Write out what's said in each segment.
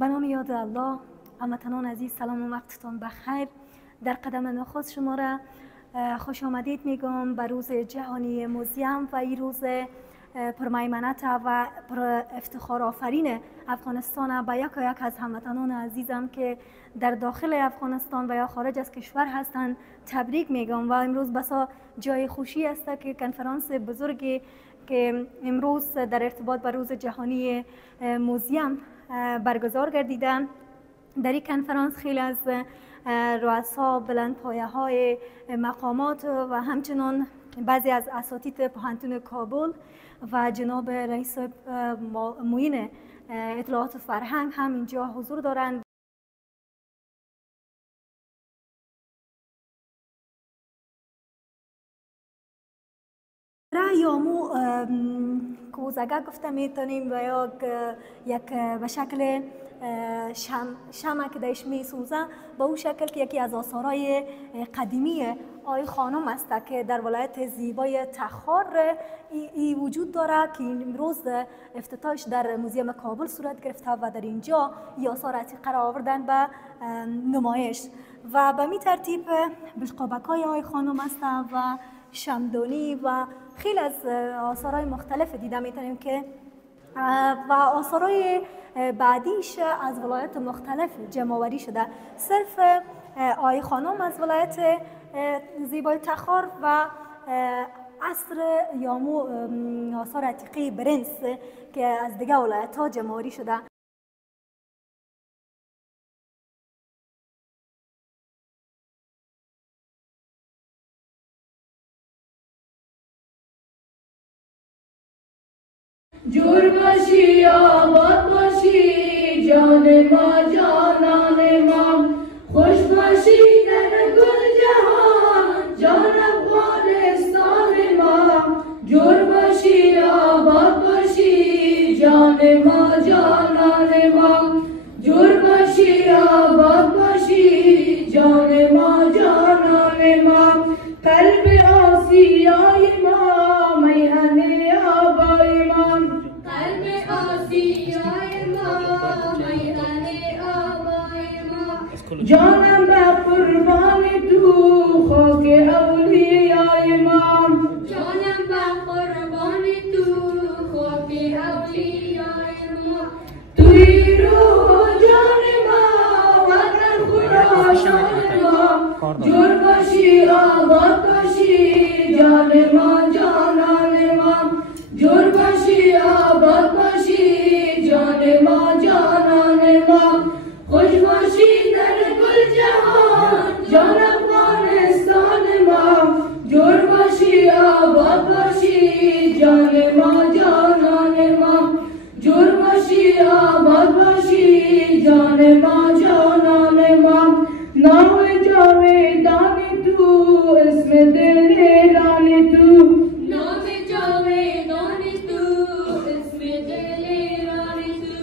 به نام یاد الله. هموطنان عزیز سلام و وقتتان بخیر. در قدم نخست شما را خوش آمدید میگم به روز جهانی موزیم و این روز پرمیمنت و پر افتخار آفرین افغانستان به یک از هموطنان عزیزم که در داخل افغانستان و یا خارج از کشور هستند تبریک میگم. و امروز بسا جای خوشی است که کنفرانس بزرگی که امروز در ارتباط با روز جهانی موزیم برگزار گردیدن. در این کنفرانس خیلی از رؤسا بلندپایه های مقامات و همچنان بعضی از اساتید پوهنتون کابل و جناب رئیس معین اطلاعات و فرهنگ هم اینجا حضور دارند. یامو کوزگه گفته میتونیم و یا یک به شکل شمع که دایش میسوزه، به اون شکل که یکی از آثارهای قدیمی آی خانم است که در ولایت زیبای تخار ای وجود داره که امروز افتتاحش در موزیم کابل صورت گرفته و در اینجا ای آثار عتیقه را آوردن به نمایش و به می ترتیب بشقابک های آی خانم است و شمدانی و خیلی از آثارهای مختلف دیده میتونیم که و آثارهای بعدیش از ولایت مختلف جمع‌آوری شده. صرف آی خانم از ولایت زیبای تخار و عصر یامو آثار عتیقه برنس که از دیگه ولایت ها جمع‌آوری شده. جور باشی آباد باشی جان ما جانان ما، خوش باشی در گل جهان جان افغانستان ما. جور باشی آباد باشی جان ما جانان ما، جور باشی آباد باشی جان ما جانان ما. قلب آسیای ما میهن آبای ما، قلب آسیای ما میهن آبای ما. جانم به قربان تو خاک اولیای ما، جانم به قربان تو خاک اولیای ما. توی روح جان ما وطن خراسان ما، جور باشی آباد باشی جان ما جانان ما، جور باشی آباد باشی جان ما جانان ما. خوش باشی در گل جهان جان افغانستان ما، جور باشی آباد باشی جان ما جانان ما، جور باشی آباد باشی جان ما جانان ما. نام جاویدان تو اسم دلیران تو، نام جاویدان تو اسم دلیران تو.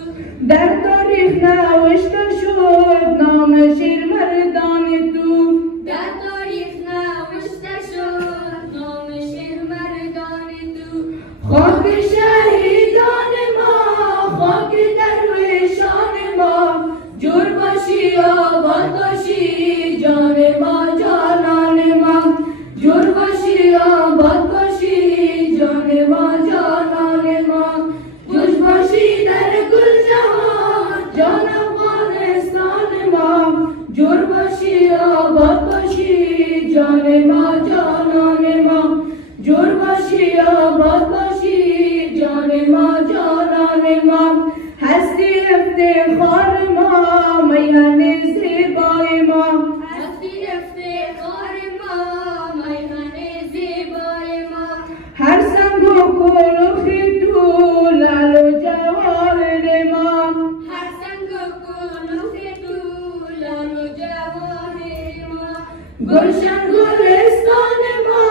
در تاریخ نوشته شد نام شیرمردان تو، در تاریخ نوشته شد نام شیرمردان تو. خاک شهیدان ما خاک درویشان ما، جور باشی آباد باشی جان ما جانان ما، جور باشی آباد باشی جان ما جانان ما. خوش باشی در گل جهان جان افغانستان ما، جور باشی آباد باشی جان ما جانان ما، جور باشی آباد باشی جان ما جانان ما. هستی افتخار ما میهن زیبای ما، هستی افتخار ما میهن زیبای ما. هر سنگ و کلوخ تو لال و جواهر ما، هر سنگ و کلوخ تو لال و جواهر ما. گلشن گلستان ما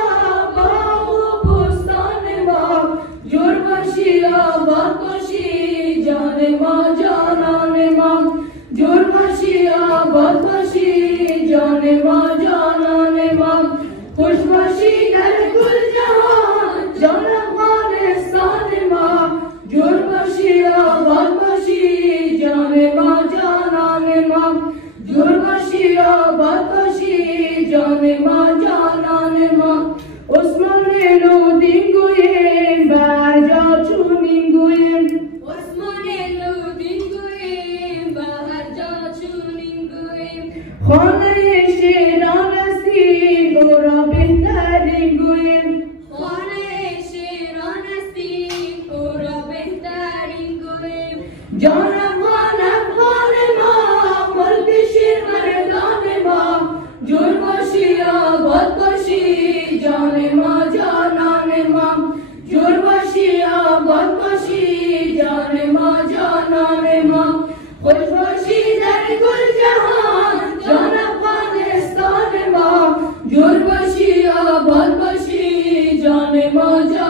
باغ و بستان ما، جور باشی آباد باشی جان ما جانان ما، جور باشی آباد باشی جان ما جانان ما. خوش باشی در گل جهان جان افغانستان ما، جور باشی آباد باشی جان ما جانان خانه شیران است او را بهترین گویم خانه شیران است او را بهترین گویم جان افغان افغان ما ملک شیر مردان ما جور باشی آباد باشی جان ما جانان ما جور باشی آباد باشی جان ما جانان ما خوش باشی در گل جهان جان افغانستان ما جور باشی آباد باشی جان ما جان